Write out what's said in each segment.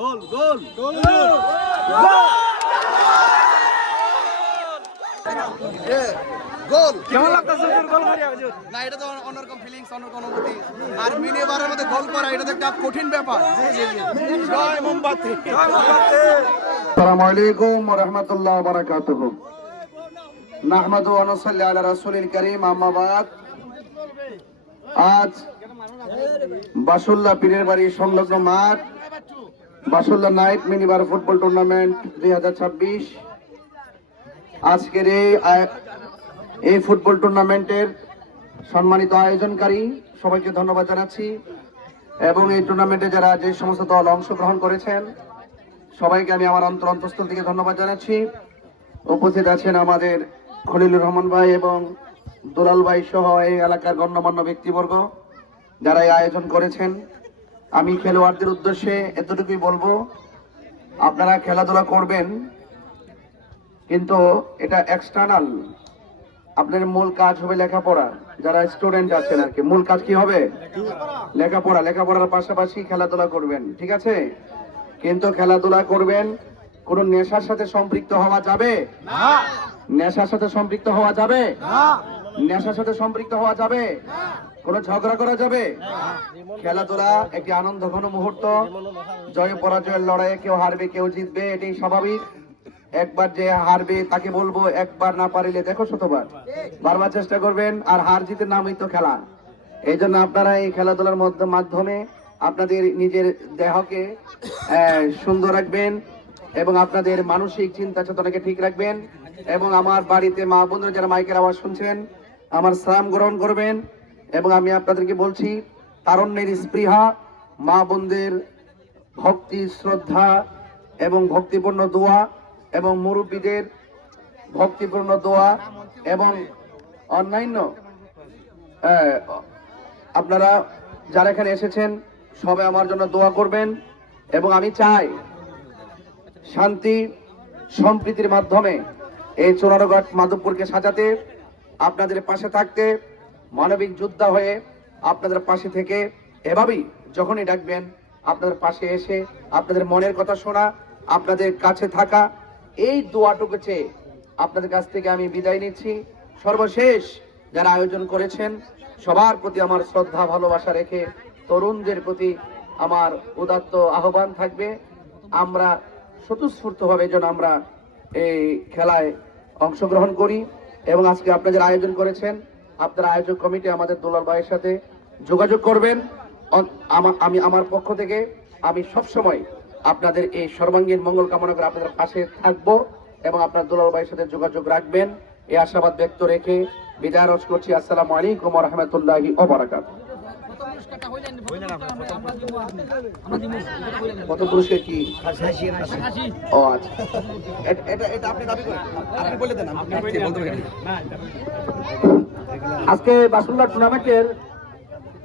গোল গোল গোল গোল কেমন লাগতেছে গোল মারিয়া হুজুর? না, এটা তো অন্যরকম ফিলিংস, অন্যরকম অনুভূতি। আর মিনি বারের মধ্যে গোল করা এটা তো একটা কঠিন ব্যাপার। জয় মোমবাতি, জয় মোমবাতি। আসসালামু আলাইকুম ওয়া রাহমাতুল্লাহি ওয়া বারাকাতুহু। নাহমাদু ওয়া নুসাল্লি আলা রাসূলিল কারীম, আম্মা বাদ। আজ বাসুল্লাহ পীরের বাড়ি সংলগ্ন মাঠ বাসুল্লাহ নাইট মিনিবার ফুটবল টুর্নামেন্ট 2026। আজকের এই ফুটবল টুর্নামেন্টের সম্মানিত আয়োজনকারী সবাইকে ধন্যবাদ জানাচ্ছি, এবং এই টুর্নামেন্টে যারা যে সমস্ত দল অংশগ্রহণ করেছেন সবাইকে আমি আমার অন্তঃস্থল থেকে ধন্যবাদ জানাচ্ছি। উপস্থিত আছেন আমাদের খলিলুর রহমান ভাই এবং দুলাল ভাই সহ এই এলাকার গণ্যমান্য ব্যক্তিবর্গ যারা এই আয়োজন করেছেন। আমি খেলোয়াড়দের উদ্দেশ্যে এতটুকুই বলবো, আপনারা খেলাধুলা করবেন, কিন্তু এটা এক্সটার্নাল। আপনার মূল কাজ হবে লেখাপড়া। যারা স্টুডেন্ট আছেন আর কি, মূল কাজ কি হবে? লেখাপড়া। লেখাপড়ার পাশাপাশি খেলাধুলা করবেন, ঠিক আছে? কিন্তু খেলাধুলা করবেন, কোন নেশার সাথে সম্পৃক্ত হওয়া যাবে না। নেশার সাথে সম্পৃক্ত হওয়া যাবে না। নেশার সাথে সম্পৃক্ত হওয়া যাবে না। কোন ঝগড়া করা যাবে না। খেলাধুলা একটি আনন্দ ঘন মুহূর্ত। জয় পরাজয়ের লড়াইয়ে কেউ হারবে কেউ জিতবে, এটাই স্বাভাবিক। একবার যে হারবে তাকে বলবো একবার না পারিলে দেখো শতবার। বারবার চেষ্টা করবেন, আর হার জিতের নামই তো খেলা। এই জন্য আপনারা এই খেলাধুলার মাধ্যমে আপনাদের নিজের দেহকে সুন্দর রাখবেন এবং আপনাদের মানসিক চিন্তা চেতনাকে ঠিক রাখবেন। এবং আমার বাড়িতে মা বোনরা যারা মাইকের আওয়াজ শুনছেন, আমার সালাম গ্রহণ করবেন। এবং আমি আপনাদেরকে বলছি, তারুণ্যের স্পৃহা, মা বোনদের ভক্তি শ্রদ্ধা এবং ভক্তিপূর্ণ দোয়া, এবং মুরব্বীদের ভক্তিপূর্ণ দোয়া, এবং অন্যান্য আপনারা যারা এখানে এসেছেন সবাই আমার জন্য দোয়া করবেন। এবং আমি চাই শান্তি সম্প্রীতির মাধ্যমে এই চোরারঘাট মাধবপুরকে সাজাতে, আপনাদের পাশে থাকতে, মানবিক যোদ্ধা হয়ে আপনাদের পাশে থেকে এভাবেই যখনই ডাকবেন আপনাদের পাশে এসে আপনাদের মনের কথা শোনা, আপনাদের কাছে থাকা, এই দোয়াটুকু চেয়ে আপনাদের কাছ থেকে আমি বিদায় নিচ্ছি। সর্বশেষ যারা আয়োজন করেছেন সবার প্রতি আমার শ্রদ্ধা ভালোবাসা রেখে তরুণদের প্রতি আমার উদাত্ত আহ্বান থাকবে, আমরা স্বতঃস্ফূর্তভাবে যেন আমরা এই খেলায় অংশগ্রহণ করি। এবং আজকে আপনাদের আয়োজন করেছেন, আপনারা আয়োজক কমিটি আমাদের দুলাল ভাইয়ের সাথে যোগাযোগ করবেন। আমি আমার পক্ষ থেকে আমি সবসময় আপনাদের এই সর্বাঙ্গীন মঙ্গল কামনা করে আপনাদের পাশে থাকবো, এবং আপনার দুলাল ভাইয়ের সাথে যোগাযোগ রাখবেন, এই আশাবাদ ব্যক্ত রেখে বিদায় রোজ করছি। আসসালামু আলাইকুম ওয়া রাহমাতুল্লাহি ওয়া বারাকাতুহু। কত পুরস্কার কি? ও আচ্ছা, এটা আপনি দাবি করেন, আপনি বলে দেন, আপনি বলতে পারেন। আজকে বাসুল্লাহ টুর্নামেন্টের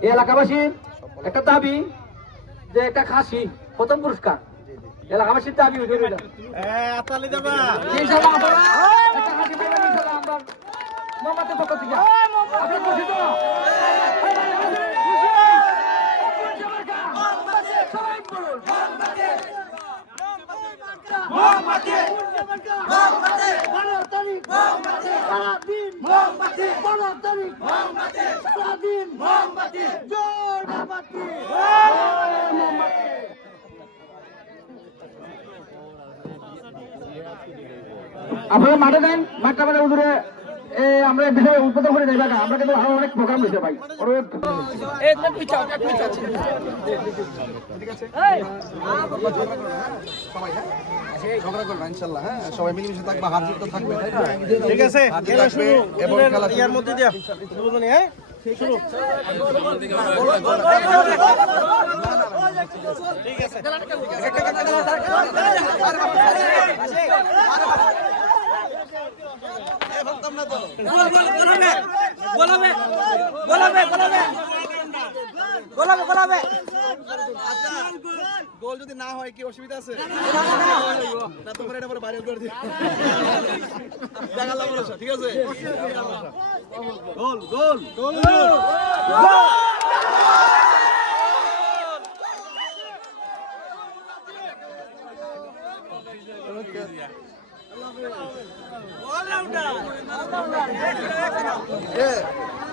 এই এলাকাবাসীর একটা দাবি যে একটা খাসি প্রথম পুরস্কার এলাকাবাসীর দাবি মোহাম্মদের পক্ষ থেকে আপনারা মাঠে দেন, মাঠটা মাঠে উঠে আমরা বিষয়ে উদ্বোধন করে যাই। আমরা কিন্তু আরো অনেক প্রোগ্রাম হয়েছে ভাই। ঝগড়া করবেন ইনশাআল্লাহ, হ্যাঁ সবাই মিলেমিশে থাকবে, হার জিত থাকবে, ঠিক আছে? এবং খেলা ইয়ার মধ্যে দিয়া উদ্বোধনী, হ্যাঁ শুরু। ঠিক আছে, গোল যদি না হয় কি অসুবিধা আছে? না তোমার এটা পরে বাইরে করে দিই, দেখালাম বলেছো, ঠিক আছে? গোল গোল গোল গোল।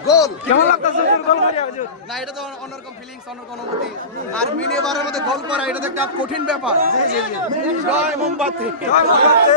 গোল কেমন লাগতেছে হুজুর গোল মারিয়া হুজুর? না, এটা তো অন্যরকম ফিলিংস, অন্যরকম অনুভূতি। আর মিনি ওভারের মধ্যে গোল করা এটা তো একটা কঠিন ব্যাপার। জয় মোমবাতি। জয় মোমবাতি।